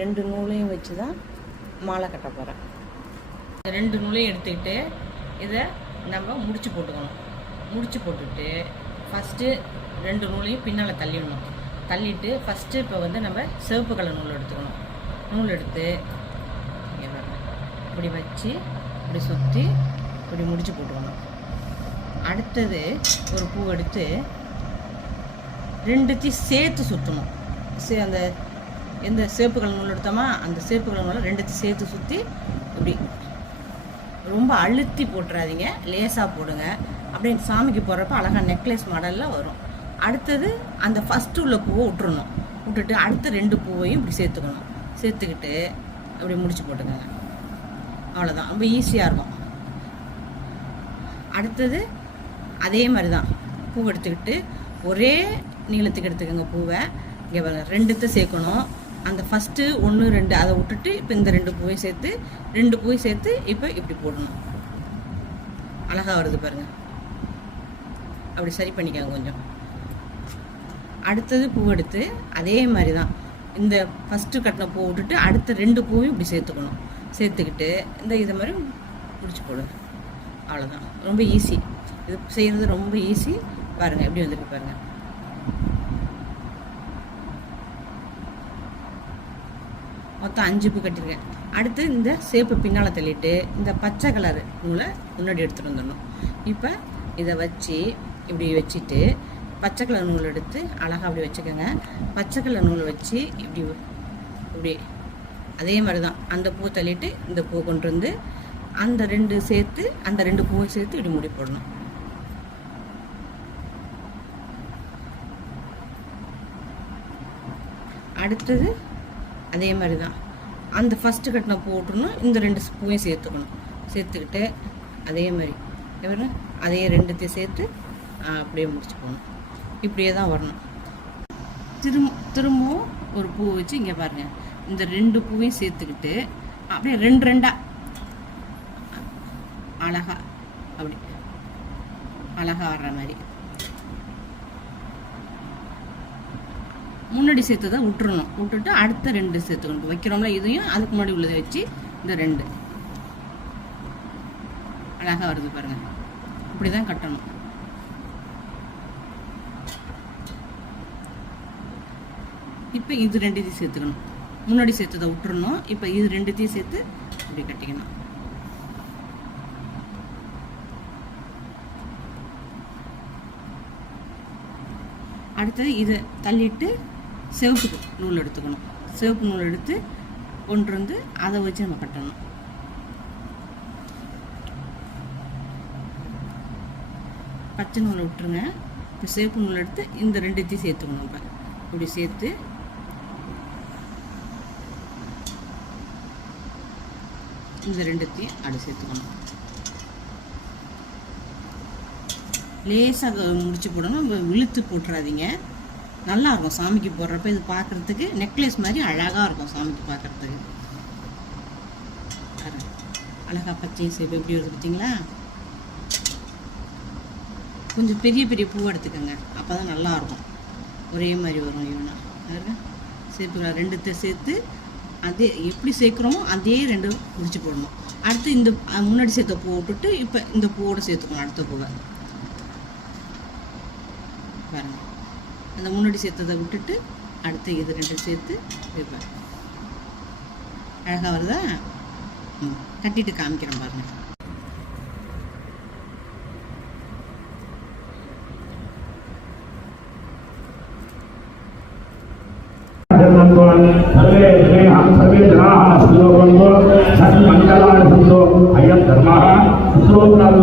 ரெண்டு நூலையும் வச்சு தான் மாலை கட்ட போகிறேன். ரெண்டு நூலையும் எடுத்துக்கிட்டு இதை நம்ம முடிச்சு போட்டுக்கணும். முடிச்சு போட்டுட்டு ஃபஸ்ட்டு ரெண்டு நூலையும் பின்னால் தள்ளிடணும். தள்ளிட்டு ஃபஸ்ட்டு இப்போ நம்ம சிவப்பு கலர் நூல் எடுத்துக்கணும். நூல் எடுத்து இப்படி வச்சு இப்படி சுற்றி இப்படி முடிச்சு போட்டுக்கணும். அடுத்தது ஒரு பூ எடுத்து ரெண்டுத்தையும் சேர்த்து சுற்றணும். அந்த எந்த சேப்பு கலர் நூல் எடுத்தோமா அந்த சேப்பு கலர் நூலை ரெண்டுத்தையும் சேர்த்து சுற்றி இப்படி ரொம்ப அழுத்தி போட்டுறாதீங்க, லேசாக போடுங்க. அப்படியே சாமிக்கு போடுறப்ப அழகாக நெக்லஸ் மாடலில் வரும். அடுத்தது அந்த ஃபஸ்ட்டு உள்ள பூவை விட்டுறணும். விட்டுட்டு அடுத்த ரெண்டு பூவையும் இப்படி சேர்த்துக்கணும். சேர்த்துக்கிட்டு அப்படி முடிச்சு போட்டுக்கோங்க. அவ்வளோதான், ரொம்ப ஈஸியாக இருக்கும். அடுத்தது அதே மாதிரி தான் பூ எடுத்துக்கிட்டு ஒரே நீளத்துக்கு எடுத்துக்கோங்க பூவை. இங்கே ரெண்டுத்தை சேர்க்கணும். அந்த ஃபஸ்ட்டு 1 2 அதை விட்டுட்டு இப்போ இந்த ரெண்டு பூவையும் சேர்த்து இப்போ இப்படி போடணும். அழகாக வருது பாருங்கள். அப்படி சரி பண்ணிக்கோங்க கொஞ்சம். அடுத்தது பூ எடுத்து அதே மாதிரி தான் இந்த ஃபஸ்ட்டு கட்டின பூ விட்டுட்டு அடுத்த ரெண்டு பூவையும் இப்படி சேர்த்துக்கணும். சேர்த்துக்கிட்டு இதை மாதிரி பிடிச்சி போடுங்க. அவ்வளோதான், ரொம்ப ஈஸி. இது செய்கிறது ரொம்ப ஈஸி. பாருங்கள் எப்படி வந்துருக்கு பாருங்கள். மொத்தம் 5 பூ கட்டியிருக்கேன். அடுத்து இந்த சேப்பு பின்னால் தள்ளிட்டு இந்த பச்சை கலர் நூலை முன்னாடி எடுத்துகிட்டு வந்துடணும். இப்போ இதை வச்சு இப்படி வச்சுட்டு பச்சை கலர் நூல் எடுத்து அழகாக அப்படி வச்சுக்கோங்க. பச்சை கலர் நூல் வச்சு இப்படி அதே மாதிரி தான் அந்த பூ தள்ளிட்டு இந்த பூ கொண்டு வந்து அந்த ரெண்டு பூவை சேர்த்து இப்படி முடி போடணும். அடுத்தது அதே மாதிரி தான் அந்த ஃபஸ்ட்டு கட்டின பூ விட்டுறணும். இந்த ரெண்டு பூவையும் சேர்த்துக்கணும். சேர்த்துக்கிட்டு அதே மாதிரி அதே ரெண்டுத்தையும் சேர்த்து அப்படியே முடிச்சு போகணும். இப்படியே தான் வரணும். திரும்பவும் ஒரு பூ வச்சு இங்கே பாருங்கள், இந்த ரெண்டு பூவையும் சேர்த்துக்கிட்டு அப்படியே ரெண்டாக அழகாக வர்ற மாதிரி முன்னாடி சேர்த்து தான் விட்டுறணும். விட்டுட்டு அடுத்த ரெண்டு சேர்த்துக்கணும். வைக்கிறோம்ல இதையும் அதுக்கு முன்னாடி உள்ளதை வச்சு இந்த ரெண்டு அழகாக வருது பாருங்கள். இப்படி தான் கட்டணும். இப்போ இது ரெண்டுத்தையும் சேர்த்துக்கணும். முன்னாடி சேர்த்ததை விட்டுறணும். இப்போ இது ரெண்டுத்தையும் சேர்த்து இப்படி கட்டிக்கணும். அடுத்தது இதை தள்ளிட்டு சிவப்பு நூல் எடுத்துக்கணும். சிவப்பு நூல் எடுத்து கொண்டு வந்து அதை வச்சு நம்ம கட்டணும். பச்சை நூலை விட்டுருங்க. இப்போ சிவப்பு நூல் எடுத்து இந்த ரெண்டுத்தையும் சேர்த்துக்கணும். இப்போ இப்படி சேர்த்து இந்த ரெண்டுத்தையும் அப்படி சேர்த்துக்கணும். லேசாக முடிச்சு போடணும். இழுத்து போட்டுறாதீங்க. நல்லாயிருக்கும் சாமிக்கு போடுறப்ப. இது பார்க்குறதுக்கு நெக்லஸ் மாதிரி அழகாக இருக்கும் சாமிக்கு பார்க்குறதுக்கு. அழகாக பச்சை சேப்பு எப்படி வருது பார்த்தீங்களா? கொஞ்சம் பெரிய பெரிய பூ எடுத்துக்கோங்க, அப்போ தான் நல்லாயிருக்கும். ஒரே மாதிரி வரும். இவனா சேப்புகளை ரெண்டுத்தை சேர்த்து அதே எப்படி சேர்க்குறோமோ அதே ரெண்டு முடிச்சு போடணும். அடுத்து இந்த முன்னாடி சேர்த்த பூ விட்டுட்டு இப்போ இந்த பூவோடு சேர்த்துக்கணும். அடுத்த பூவை பாருங்கள். அந்த முன்னாடி சேர்த்ததை விட்டுட்டு அடுத்து இது ரெண்டு சேர்த்து வைப்பேன். அழகாக வருதா? கட்டிட்டு காமிக்கிறேன் பாருங்கள். सर्वे